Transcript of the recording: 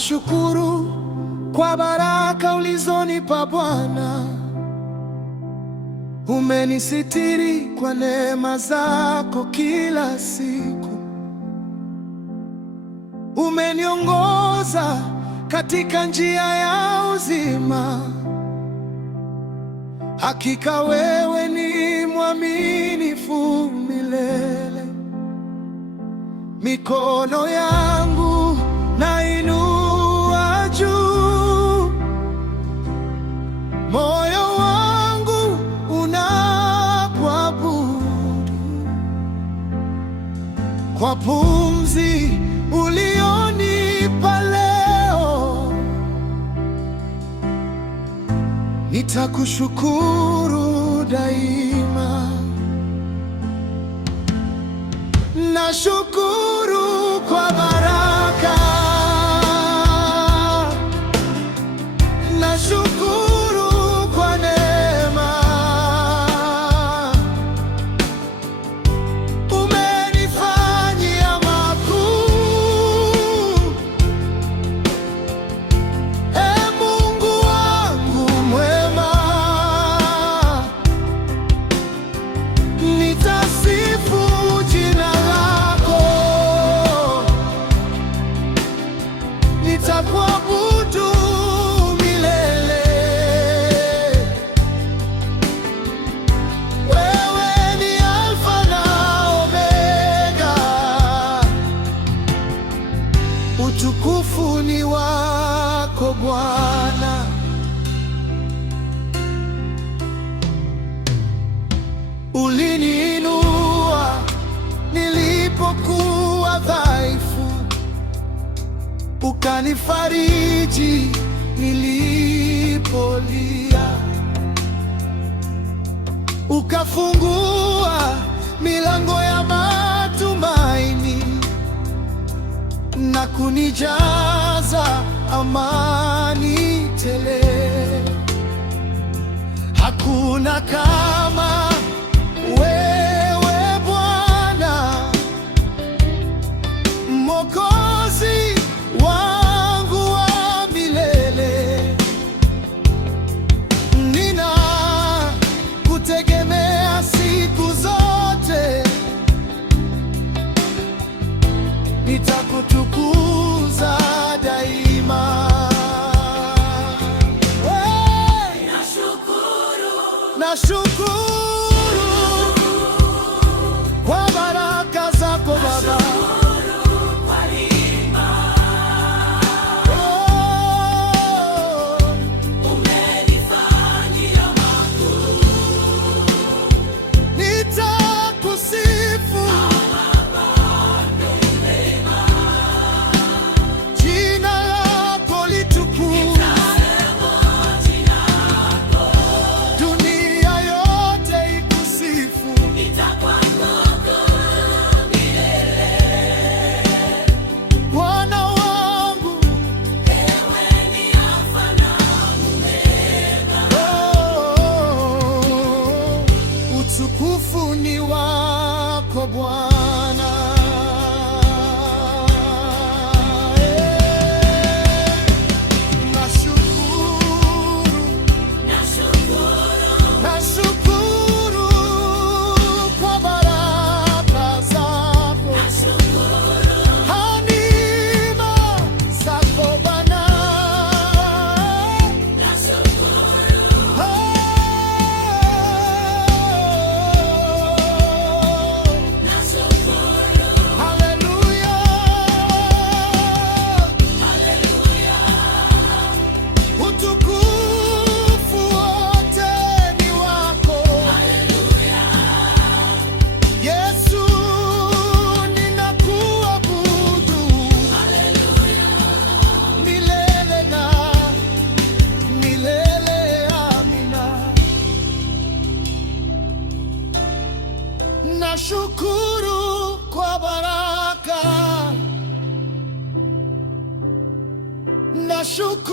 Nashukuru kwa baraka ulizonipa Bwana, umenisitiri kwa neema zako kila siku, umeniongoza katika njia ya uzima. Hakika wewe ni mwaminifu milele. Mikono yangu nainua juu, moyo wangu unakuabudu. Kwa pumzi ulionipa leo, nitakushukuru daima. Nashukuru kwa baraka, nashukuru kwa neema. Umenifanyia makuu, Mungu wangu mwema. Nitasifu jina lako, nitakuabudu milele. Wewe ni Alfa na Omega, utukufu ni wako Bwana. Uliniinua nilipokuwa dhaifu, ukanifariji nilipolia, ukafungua milango ya matumaini na kunijaza amani tele. Hakuna kama wewe Bwana, Mwokozi wangu wa milele. Ninakutegemea siku zote, nitakutukuza daima. Nashukuru kwa baraka zako Baba. Nitakusifu jina lako litukuzwe, dunia yote ikusifu. Bwana wangu, utukufu ni wako Bwana. Nashukuru kwa baraka zako, neema zako Bwana. Haleluya, utukufu wote ni wako Yesu, ninakuabudu milele na milele. Amina. Nashukuru kwa baraka, nashukuru